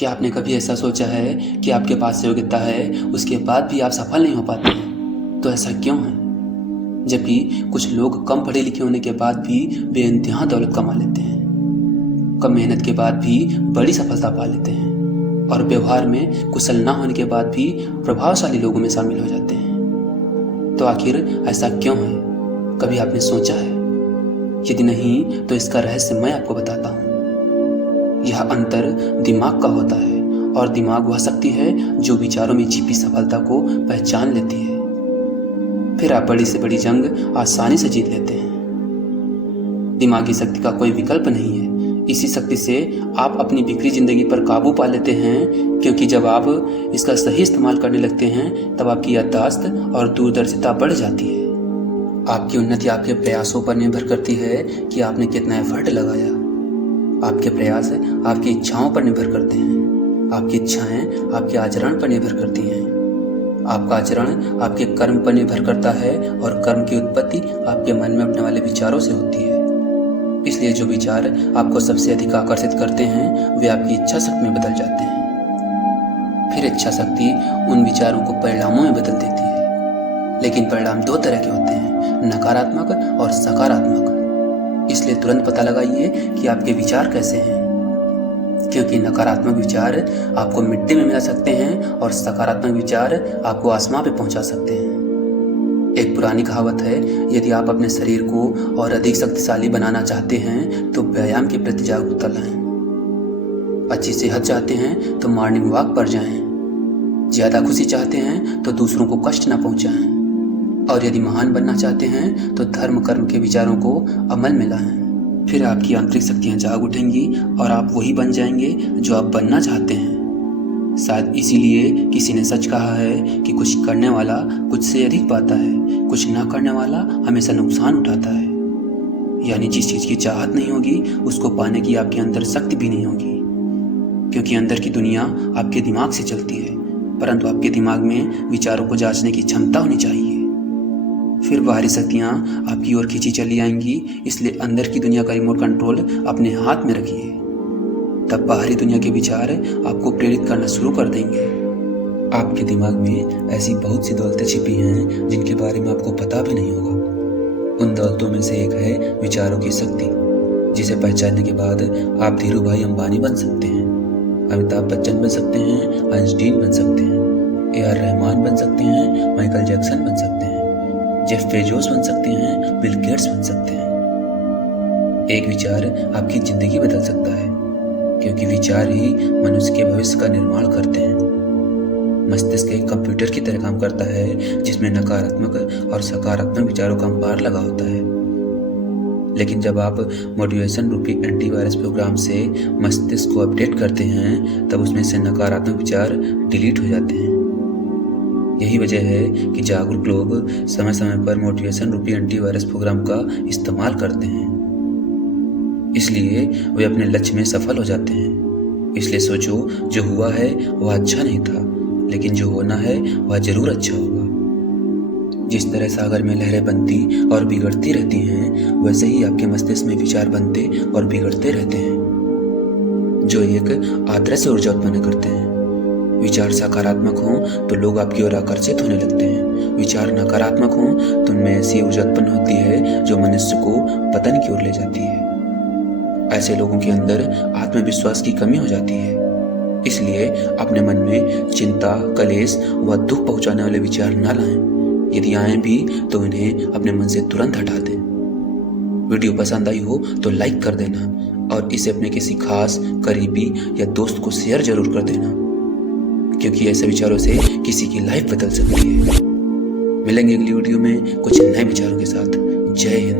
क्या आपने कभी ऐसा सोचा है कि आपके पास योग्यता है, उसके बाद भी आप सफल नहीं हो पाते हैं? तो ऐसा क्यों है? जबकि कुछ लोग कम पढ़े लिखे होने के बाद भी बेइंतहा दौलत कमा लेते हैं, कम मेहनत के बाद भी बड़ी सफलता पा लेते हैं और व्यवहार में कुशल ना होने के बाद भी प्रभावशाली लोगों में शामिल हो जाते हैं। तो आखिर ऐसा क्यों है? कभी आपने सोचा है? यदि नहीं तो इसका रहस्य मैं आपको बताता हूँ। यह अंतर दिमाग का होता है और दिमाग वह शक्ति है जो विचारों में छिपी सफलता को पहचान लेती है। फिर आप बड़ी से बड़ी जंग आसानी से जीत लेते हैं। दिमागी शक्ति का कोई विकल्प नहीं है। इसी शक्ति से आप अपनी बिखरी जिंदगी पर काबू पा लेते हैं, क्योंकि जब आप इसका सही इस्तेमाल करने लगते हैं तब आपकी याददाश्त और दूरदर्शिता बढ़ जाती है। आपकी उन्नति आपके प्रयासों पर निर्भर करती है कि आपने कितना एफर्ट लगाया। आपके प्रयास आपकी इच्छाओं पर निर्भर करते हैं। आपकी इच्छाएं आपके आचरण पर निर्भर करती हैं। आपका आचरण आपके कर्म पर निर्भर करता है और कर्म की उत्पत्ति आपके मन में उठने वाले विचारों से होती है। इसलिए जो विचार आपको सबसे अधिक आकर्षित करते हैं वे आपकी इच्छा शक्ति में बदल जाते हैं। फिर इच्छा शक्ति उन विचारों को परिणामों में बदल देती है। लेकिन परिणाम दो तरह के होते हैं, नकारात्मक और सकारात्मक। इसलिए तुरंत पता लगाइए कि आपके विचार कैसे हैं, क्योंकि नकारात्मक विचार आपको मिट्टी में मिला सकते हैं और सकारात्मक विचार आपको आसमां पे पहुंचा सकते हैं। एक पुरानी कहावत है, यदि आप अपने शरीर को और अधिक शक्तिशाली बनाना चाहते हैं तो व्यायाम के प्रति जागरूकता लाएं। अच्छी सेहत चाहते हैं तो मॉर्निंग वॉक पर जाएं। ज्यादा खुशी चाहते हैं तो दूसरों को कष्ट न पहुंचाएं। और यदि महान बनना चाहते हैं तो धर्म कर्म के विचारों को अमल में लाएं। फिर आपकी आंतरिक शक्तियां जाग उठेंगी और आप वही बन जाएंगे जो आप बनना चाहते हैं। शायद इसीलिए किसी ने सच कहा है कि कुछ करने वाला कुछ से अधिक पाता है, कुछ ना करने वाला हमेशा नुकसान उठाता है। यानी जिस चीज की चाहत नहीं होगी उसको पाने की आपके अंदर शक्ति भी नहीं होगी, क्योंकि अंदर की दुनिया आपके दिमाग से चलती है, परंतु आपके दिमाग में विचारों को जांचने की क्षमता होनी चाहिए। फिर बाहरी शक्तियाँ आपकी ओर खींची चली आएंगी। इसलिए अंदर की दुनिया का रिमोट कंट्रोल अपने हाथ में रखिए, तब बाहरी दुनिया के विचार आपको प्रेरित करना शुरू कर देंगे। आपके दिमाग में ऐसी बहुत सी दौलतें छिपी हैं जिनके बारे में आपको पता भी नहीं होगा। उन दौलतों में से एक है विचारों की शक्ति, जिसे पहचानने के बाद आप धीरू भाई अंबानी बन सकते हैं, अमिताभ बच्चन बन सकते हैं, आइंस्टीन बन सकते हैं, ए आर रहमान बन सकते हैं, माइकल जैक्सन बन सकते हैं, जेफ बेजोस बन सकते हैं, बिल गेट्स बन सकते हैं। एक विचार आपकी जिंदगी बदल सकता है, क्योंकि विचार ही मनुष्य के भविष्य का निर्माण करते हैं। मस्तिष्क एक कंप्यूटर की तरह काम करता है जिसमें नकारात्मक और सकारात्मक विचारों का अंबार लगा होता है। लेकिन जब आप मोटिवेशन रूपी एंटीवायरस प्रोग्राम से मस्तिष्क को अपडेट करते हैं तब उसमें से नकारात्मक विचार डिलीट हो जाते हैं। यही वजह है कि जागरूक लोग समय समय पर मोटिवेशन रूपी एंटीवायरस प्रोग्राम का इस्तेमाल करते हैं। इसलिए वे अपने लक्ष्य में सफल हो जाते हैं। इसलिए सोचो, जो हुआ है वह अच्छा नहीं था, लेकिन जो होना है वह जरूर अच्छा होगा। जिस तरह सागर में लहरें बनती और बिगड़ती रहती हैं, वैसे ही आपके मस्तिष्क में विचार बनते और बिगड़ते रहते हैं, जो एक आदर्श ऊर्जा उत्पन्न करते हैं। विचार सकारात्मक हों तो लोग आपकी ओर आकर्षित होने लगते हैं। विचार नकारात्मक हों तो उनमें ऐसी ऊर्जा उत्पन्न होती है जो मनुष्य को पतन की ओर ले जाती है। ऐसे लोगों के अंदर आत्मविश्वास की कमी हो जाती है। इसलिए अपने मन में चिंता, कलेश व दुख पहुंचाने वाले विचार न लाएं। यदि आए भी तो इन्हें अपने मन से तुरंत हटा दें। वीडियो पसंद आई हो तो लाइक कर देना और इसे अपने किसी खास, करीबी या दोस्त को शेयर जरूर कर देना, क्योंकि ऐसे विचारों से किसी की लाइफ बदल सकती है। मिलेंगे अगली वीडियो में कुछ नए विचारों के साथ। जय हिंद।